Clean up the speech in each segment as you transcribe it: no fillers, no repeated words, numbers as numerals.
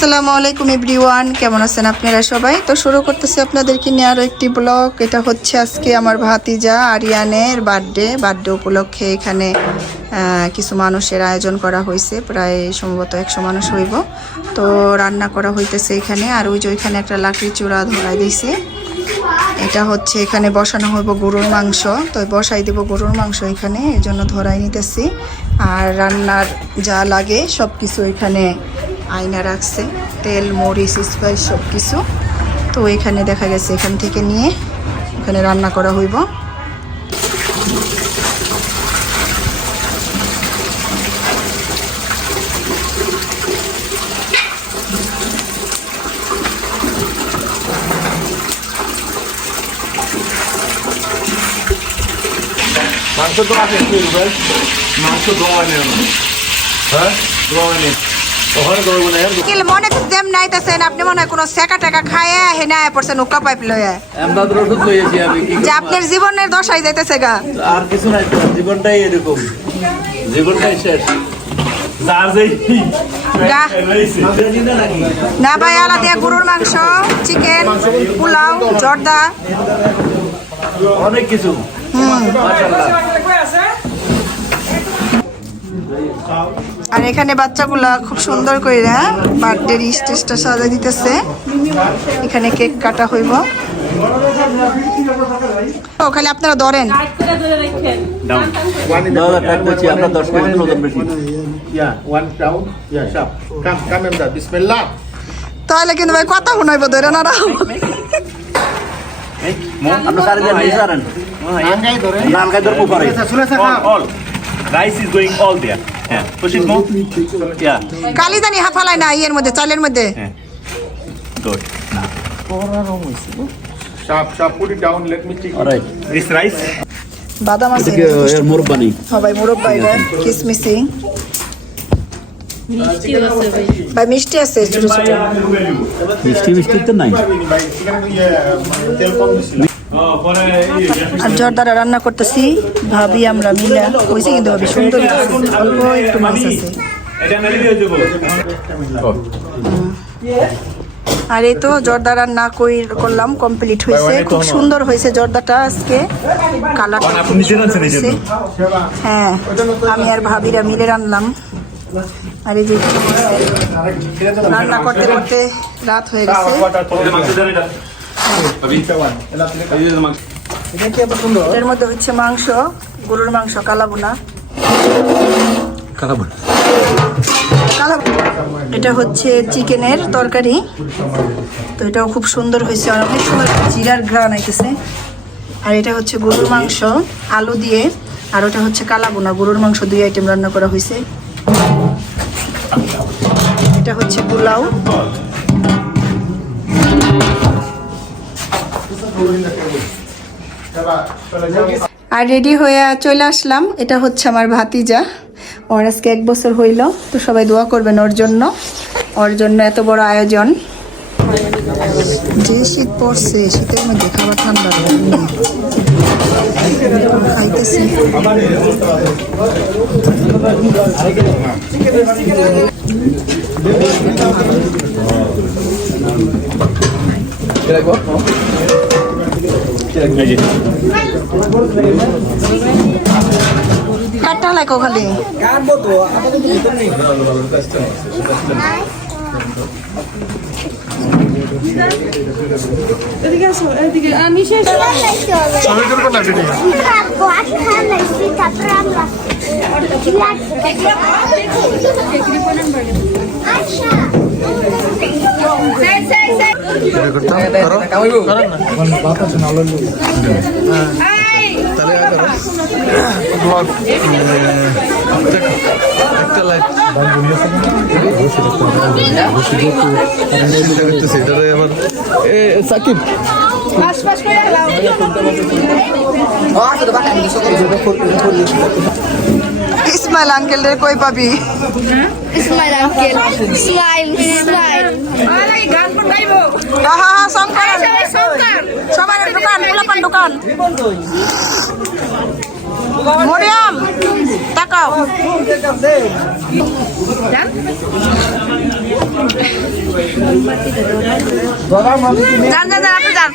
আসসালামু আলাইকুম এভরিওয়ান, কেমন আছেন আপনারা সবাই? তো শুরু করতেছি আপনাদেরকে নিয়ে আরও একটি ব্লগ। এটা হচ্ছে আজকে আমার ভাতিজা আরিয়ানের বার্থডে উপলক্ষে এখানে কিছু মানুষের আয়োজন করা হয়েছে। প্রায় সম্ভবত 100 মানুষ হইব। তো রান্না করা হইতেছে এখানে। আর ওই যে ওইখানে একটা লাকড়ি চূড়া ধরাই দিয়েছে। এটা হচ্ছে এখানে বসানো হইব গরুর মাংস। তো বসাই দেব গরুর মাংস এখানে, এই জন্য ধরাই নিতেছি। আর রান্নার যা লাগে সব কিছু এখানে আয়না রাখছে, তেল মরিচ স্পাইস সব কিছু। তো এখানে দেখা গেছে এখান থেকে নিয়ে এখানে রান্না করা হইব। মাংস তো আছে কি রুবেল? মাংস দোয়া নেই হ্যাঁ দোয়া নেই ওখানে দোয়া নেই আর কি মনে তো দেম নাইতাছেন আপনি, মনে হয় কোনো সেকা টাকা খায় হেনা পড়ছেন উকা পাইপ লয়ে আমদাদ ওষুধ লইছি আমি কি যে আপনার জীবনের দশাই যাইতেছে গা। আর কিছু নাই, জীবনটাই এরকম, জীবনটাই শেষ। না ভাই, আলাদা গরুর মাংস, চিকেন, পোলাও, জর্দা, অনেক কিছু। আর এখানে বাচ্চাগুলা খুব সুন্দর করে বার্থডের স্টেজটা সাজাই দিতেছে। এখানে কেক কাটা হইব। খালি আপনারা ধরেন। তাহলে কিন্তু ভাই কথা শুনাইব ধরে না। Rice is going all there. Yeah. Push it more. Yeah. কালিদানি হাফালাই না ইয়ের মধ্যে, চালের মধ্যে। Yeah. Good. Sharp, put it down, let me check. All right. This rice. বাদাম আছে মুরব্বানি। হ্যাঁ ভাই, মুরব্বা এটা কিসমিসি। ভাই মিষ্টি আছে ছোট ছোট। মিষ্টি তো নাই। আর জর্দারা রান্না করতেছি ভাবি আমরা মিলা হয়েছে, কিন্তু ভাবি সুন্দর অল্প একটু মাছ আছে। আর এই তো জর্দা রান্না করলাম, কমপ্লিট হয়েছে। খুব সুন্দর হয়েছে জর্দাটা আজকে, কালার হ্যাঁ আমি আর ভাবিরা মিলে রান্নাম। আর এই যে রান্না করতে করতে রাত হয়ে গেছে। এর মধ্যে হচ্ছে মাংস, গরুর মাংস, কালাবোনা। এটা হচ্ছে চিকেনের তরকারি। তো এটাও খুব সুন্দর হয়েছে, অনেক সুন্দর জিরার ঘ্রাণ আইতেছে। আর এটা হচ্ছে গরুর মাংস আলু দিয়ে, আর ওটা হচ্ছে কালাবোনা। গরুর মাংস 2 আইটেম রান্না করা হয়েছে। এটা হচ্ছে পোলাও। আর রেডি হয়ে চলে আসলাম। এটা হচ্ছে আমার ভাতিজা, ওর আজকে 1 বছর হইল। তো সবাই দোয়া করবেন ওর জন্য এত বড় আয়োজন। যে শীত পড়ছে, শীতের মধ্যে খাবার ঠান্ডা খাইতেছি। কাটটা লাগো খালি আমি শেষ সাকিব ইসমাইল আঙ্কেলের কই পাবি? স্মাইল আঙ্কেল স্মাইল স্মাইল হ্যাঁ হ্যাঁ শঙ্কর সবার দোকান, গোলাপান দোকান। মরিয়াম টাকা খাও যান যান যান আপনি যান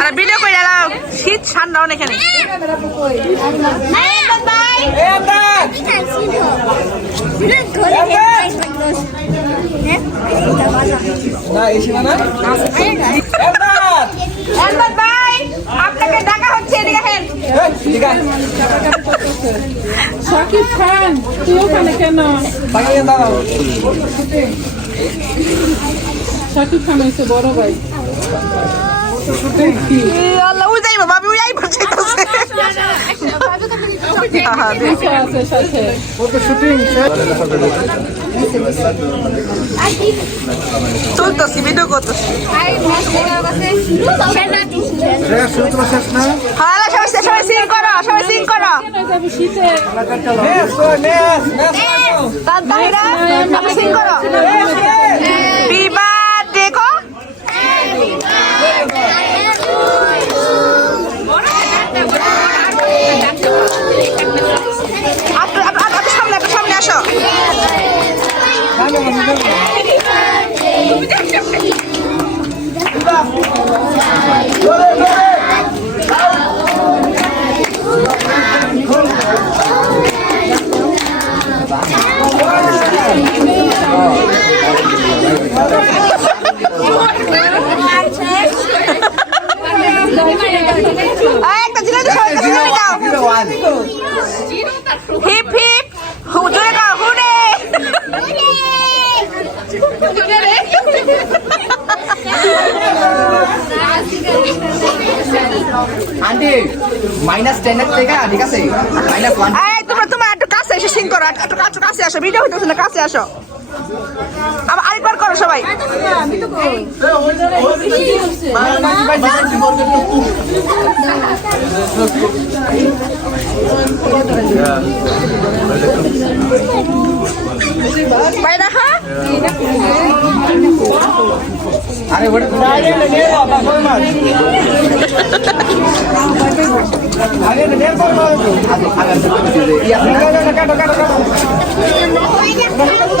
আর ভিডিও করে দাও শীত ঠান্ডা অনেক এখানে ভাই আপনাকে ডাকা হচ্ছে এদিকে আসেন শাকিব খান তুই ওখানে কেন শাকিব খান হয়েছে বড় ভাই আল্লাহ ওই যাইবো ভাবি ওই আইবো চাইতেছে আছে সাথে তুলতেছি ভিডিও করতেছি হ্যাঁ সবাই সিং করো সবাই সিং করো যাবো শীতে তাহিরা সিং করো বিবাহ দেখো সামনে আসো একটা জিনিস দাও হিপ হিপ হুজুরে দাও হুডে আন্টি -10 এর থেকে ঠিক আছে -1 এই তোমরা একটু কাছে এসে সিং করো একটু কাছে আসো ভিডিও হইতেছে না কাছে আসো আবার আরেকবার করো সবাই ভাই দেখা আরে ওটা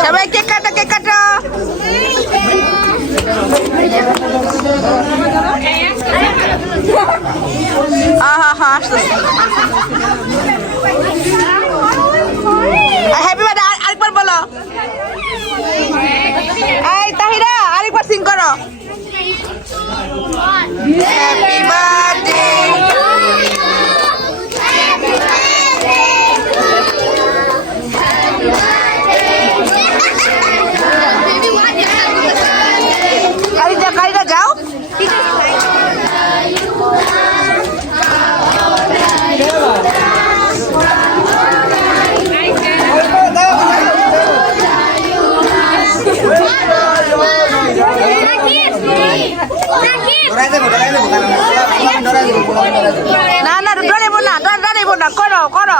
সবাই কেক কাটো হ্যাপি বার্থডে আরেকবার বলো এই তাহিরা আরেকবার সিং করো হ্যাপি বার্থডে গাড়িটা যাও না না ডরাইব না করো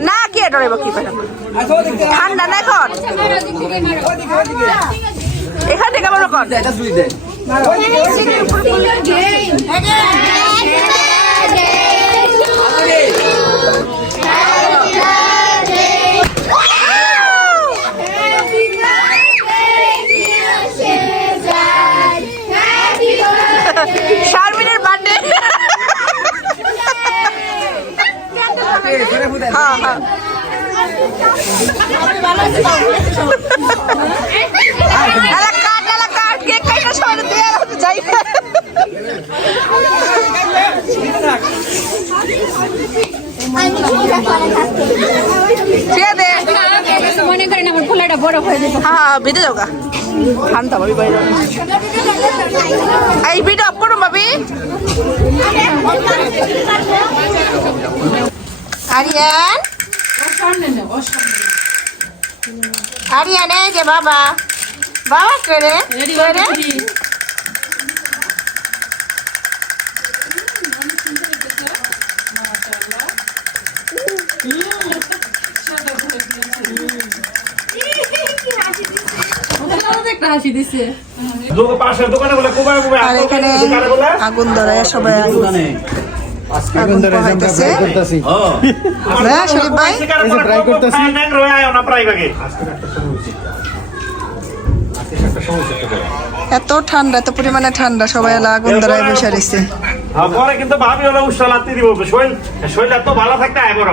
না কে ডরাইব কি ঠান্ডা না এখন এখান থেকে আমার কর শারমিনের বার্থডে হ্যাঁ হ্যাঁ কেক কাটা সবাই দিয়ে হতে যাই মনে করেন আমার ফুলাটা বড় হয়ে যেত হ্যাঁ বেঁধে যাও গা ঠান্ডা ভাবি বাইরে এই ভিডিও অফ করুন ভাবি আরিয়ান আরিয়ান এই যে বাবা করে হাসি দিছে পাশের দোকানে বলে কোবাই আর এখানে আগুন ধরায় সবাই আগুন পোহাইতেছে হ্যাঁ শরীফ ভাই এত ঠান্ডা এত পরিমাণে ঠান্ডা সবাই এলা আগুন ধরায় বসে রয়েছে পরে কিন্তু ভাবি হলো উৎসাহ লাগতে দিব শরীর এত ভালো থাকতে আয় বড়